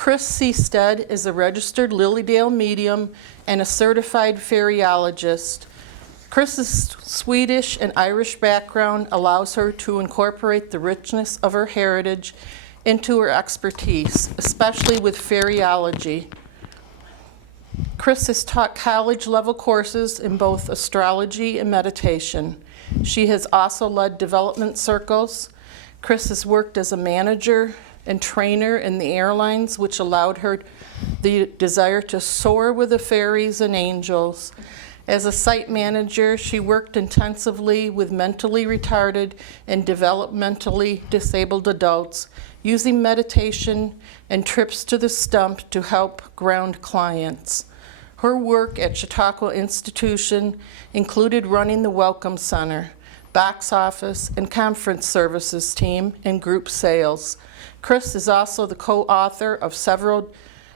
Kris Seastedt is a registered Lilydale medium and a certified fairyologist. Kris's Swedish and Irish background allows her to incorporate the richness of her heritage into her expertise, especially with fairyology. Kris has taught college-level courses in both astrology and meditation. She has also led development circles. Kris has worked as a manager and trainer in the airlines, which allowed her the desire to soar with the fairies and angels. As a site manager, she worked intensively with mentally retarded and developmentally disabled adults, using meditation and trips to the stump to help ground clients. Her work at Chautauqua Institution included running the Welcome Center, box office, and conference services team, and group sales. Kris is also the co-author of several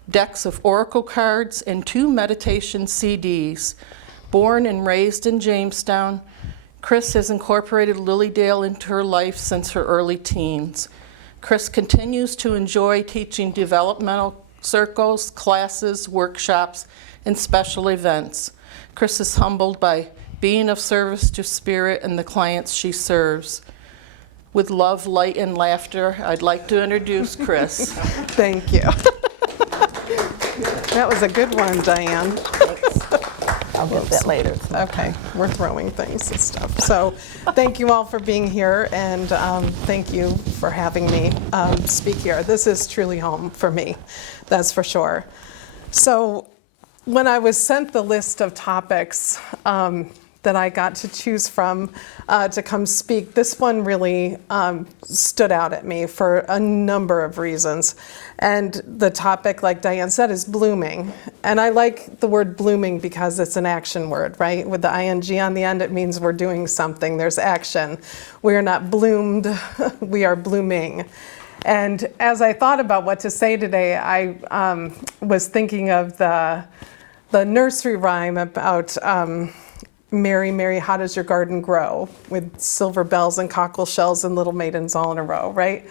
decks of oracle cards and 2 meditation CDs. Born and raised in Jamestown, Kris has incorporated Lilydale into her life since her early teens. Kris continues to enjoy teaching developmental circles, classes, workshops, and special events. Kris is humbled by being of service to spirit and the clients she serves. With love, light, and laughter, I'd like to introduce Kris. Thank you. That was a good one, Diane. I'll get that later. Okay, we're throwing things and stuff. So thank you all for being here, and thank you for having me speak here. This is truly home for me, that's for sure. So when I was sent the list of topics that I got to choose from to come speak, this one really stood out at me for a number of reasons. And the topic, like Diane said, is blooming. And I like the word blooming because it's an action word, right? With the ing on the end, it means we're doing something. There's action. We are not bloomed, we are blooming. And as I thought about what to say today, I was thinking of the nursery rhyme about Mary, Mary, how does your garden grow? With silver bells and cockle shells and little maidens all in a row, right?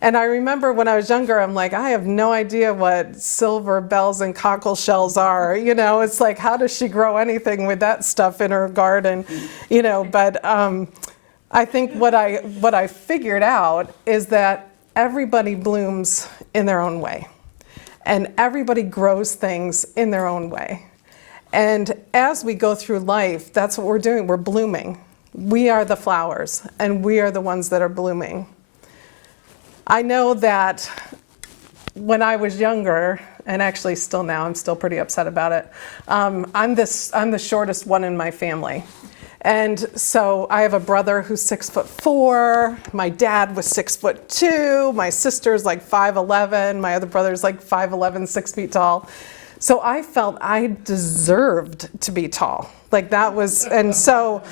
And I remember when I was younger, I'm like, I have no idea what silver bells and cockle shells are. You know, it's like, how does she grow anything with that stuff in her garden? You know, but I think what I figured out is that everybody blooms in their own way. And everybody grows things in their own way. And as we go through life, that's what we're doing. We're blooming. We are the flowers, and we are the ones that are blooming. I know that when I was younger, and actually still now, I'm still pretty upset about it, I'm the shortest one in my family. And so I have a brother who's 6'4". My dad was 6'2". My sister's like 5'11". My other brother's like 5'11", 6 feet tall. So I felt I deserved to be tall. Like that was, and so,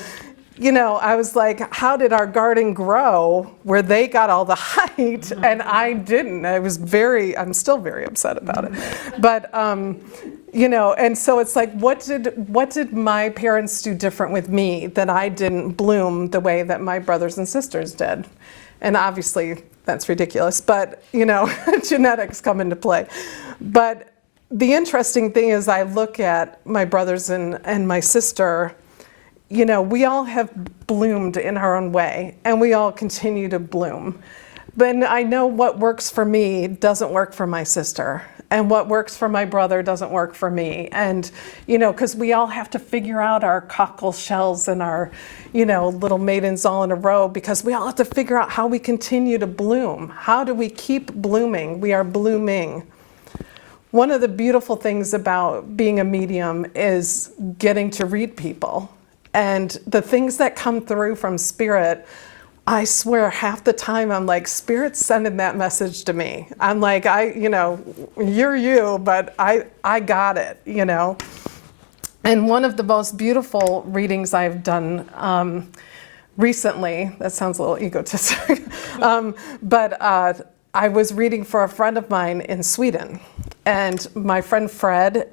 you know, I was like, how did our garden grow where they got all the height and I didn't? I'm still very upset about it. But, you know, and so it's like, what did my parents do different with me that I didn't bloom the way that my brothers and sisters did? And obviously that's ridiculous, but, you know, genetics come into play. But the interesting thing is I look at my brothers and my sister, you know, we all have bloomed in our own way, and we all continue to bloom. But I know what works for me doesn't work for my sister, and what works for my brother doesn't work for me. And, you know, because we all have to figure out our cockle shells and our, you know, little maidens all in a row, because we all have to figure out how we continue to bloom. How do we keep blooming? We are blooming. One of the beautiful things about being a medium is getting to read people. And the things that come through from Spirit, I swear half the time I'm like, Spirit's sending that message to me. I'm like, you know, you're you, but I got it, you know. And one of the most beautiful readings I've done recently, that sounds a little egotistic, but I was reading for a friend of mine in Sweden. And my friend Fred,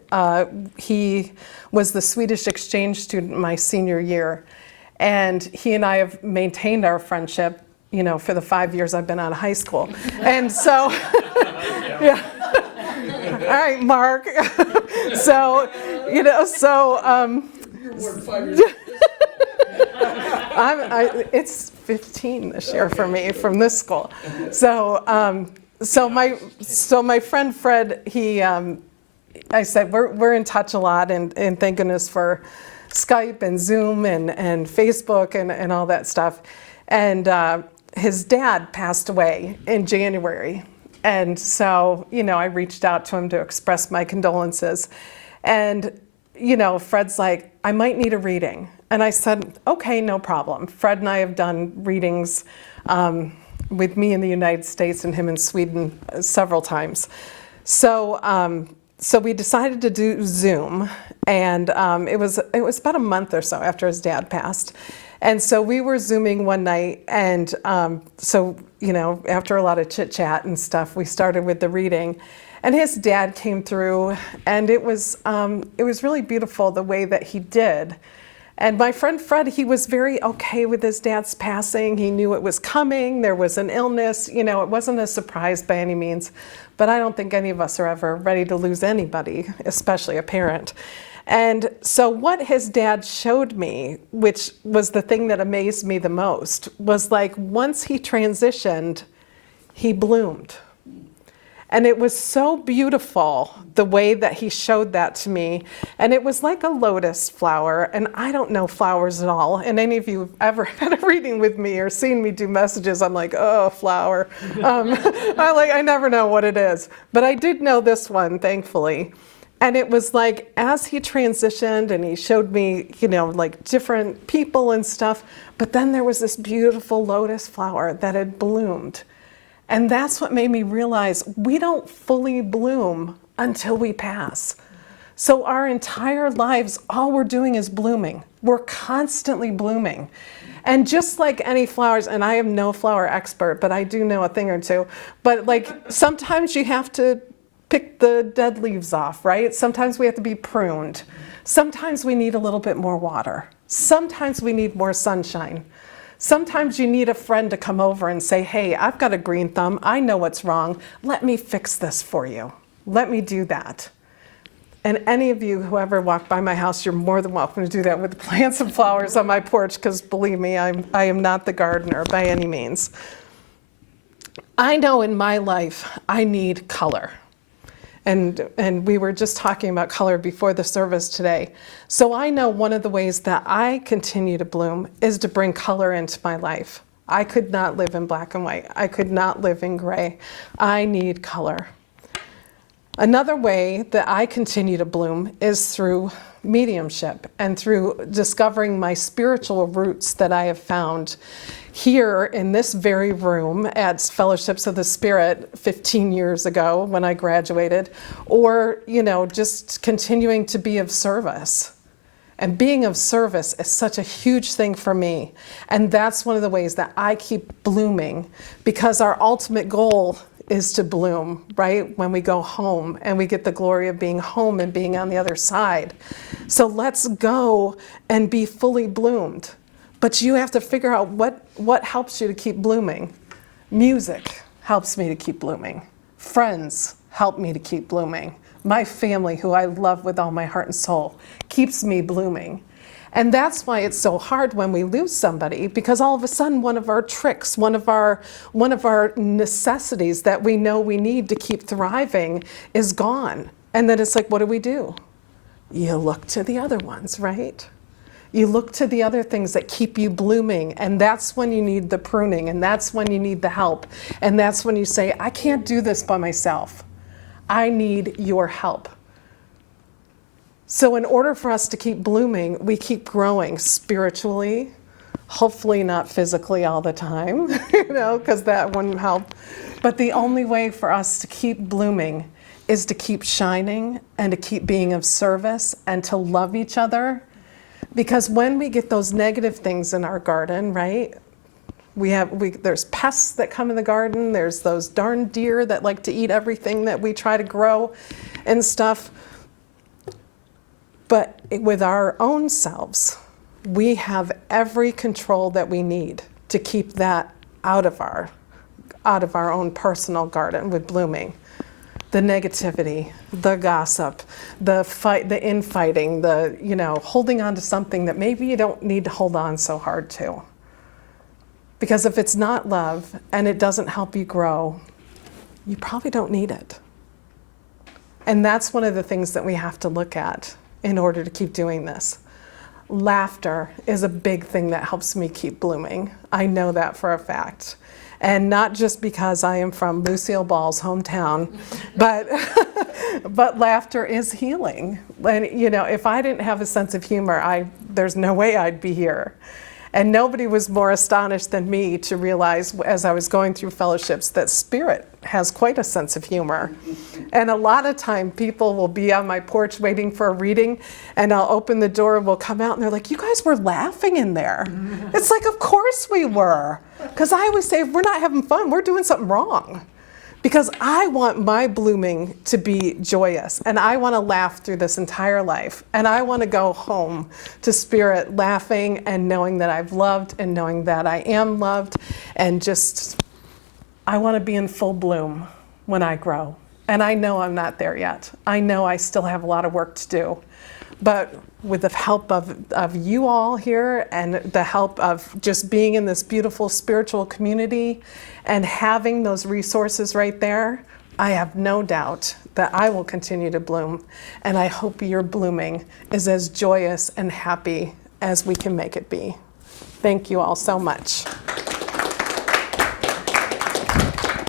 he was the Swedish exchange student my senior year. And he and I have maintained our friendship, you know, for the 5 years I've been out of high school. And so, yeah. All right, Mark. So, You're more than 5 years. it's 15 this year for me from this school. So my friend Fred, I said we're in touch a lot, and thank goodness for Skype and Zoom and Facebook and all that stuff. And his dad passed away in January. And so, I reached out to him to express my condolences. And, Fred's like, I might need a reading. And I said, okay, no problem. Fred and I have done readings with me in the United States and him in Sweden several times. So we decided to do Zoom. And it was about a month or so after his dad passed. And so we were Zooming one night, and after a lot of chit chat and stuff, we started with the reading, and his dad came through, and it was really beautiful the way that he did. And my friend Fred, he was very okay with his dad's passing. He knew it was coming. There was an illness. It wasn't a surprise by any means, but I don't think any of us are ever ready to lose anybody, especially a parent. And so what his dad showed me, which was the thing that amazed me the most, was like once he transitioned, he bloomed. And it was so beautiful the way that he showed that to me. And it was like a lotus flower. And I don't know flowers at all. And any of you who've ever had a reading with me or seen me do messages, I'm like, oh, flower. I never know what it is. But I did know this one, thankfully. And it was like, as he transitioned and he showed me, like different people and stuff, but then there was this beautiful lotus flower that had bloomed. And that's what made me realize we don't fully bloom until we pass. So our entire lives, all we're doing is blooming. We're constantly blooming. And just like any flowers, and I am no flower expert, but I do know a thing or two, but like sometimes you have to pick the dead leaves off, right? Sometimes we have to be pruned. Sometimes we need a little bit more water. Sometimes we need more sunshine. Sometimes you need a friend to come over and say, hey, I've got a green thumb. I know what's wrong. Let me fix this for you. Let me do that. And any of you who ever walk by my house, you're more than welcome to do that with plants and flowers on my porch, because believe me, I am not the gardener by any means. I know in my life I need color. And we were just talking about color before the service today. So I know one of the ways that I continue to bloom is to bring color into my life. I could not live in black and white. I could not live in gray. I need color. Another way that I continue to bloom is through mediumship and through discovering my spiritual roots that I have found here in this very room at Fellowships of the Spirit 15 years ago when I graduated, or, just continuing to be of service. And being of service is such a huge thing for me. And that's one of the ways that I keep blooming, because our ultimate goal is to bloom, right? When we go home and we get the glory of being home and being on the other side. So let's go and be fully bloomed. But you have to figure out what helps you to keep blooming. Music helps me to keep blooming. Friends help me to keep blooming. My family, who I love with all my heart and soul, keeps me blooming. And that's why it's so hard when we lose somebody, because all of a sudden one of our tricks, one of our necessities that we know we need to keep thriving is gone. And then it's like, what do? You look to the other ones, right? You look to the other things that keep you blooming, and that's when you need the pruning, and that's when you need the help, and that's when you say, I can't do this by myself. I need your help. So in order for us to keep blooming, we keep growing spiritually, hopefully not physically all the time, because that wouldn't help. But the only way for us to keep blooming is to keep shining and to keep being of service and to love each other. Because when we get those negative things in our garden, right? There's pests that come in the garden. There's those darn deer that like to eat everything that we try to grow and stuff. But with our own selves, we have every control that we need to keep that out of our own personal garden with blooming. the negativity, the gossip, the fight, the infighting, the, holding on to something that maybe you don't need to hold on so hard to. Because if it's not love and it doesn't help you grow, you probably don't need it. And that's one of the things that we have to look at in order to keep doing this. Laughter is a big thing that helps me keep blooming. I know that for a fact. And not just because I am from Lucille Ball's hometown, but laughter is healing. And if I didn't have a sense of humor, there's no way I'd be here. And nobody was more astonished than me to realize as I was going through fellowships that Spirit has quite a sense of humor. And a lot of time people will be on my porch waiting for a reading, and I'll open the door and we'll come out and they're like, you guys were laughing in there. It's like, of course we were. Because I always say, if we're not having fun, we're doing something wrong. Because I want my blooming to be joyous, and I want to laugh through this entire life, and I want to go home to Spirit laughing and knowing that I've loved and knowing that I am loved, and just, I want to be in full bloom when I grow. And I know I'm not there yet. I know I still have a lot of work to do. But with the help of you all here and the help of just being in this beautiful spiritual community and having those resources right there, I have no doubt that I will continue to bloom. And I hope your blooming is as joyous and happy as we can make it be. Thank you all so much.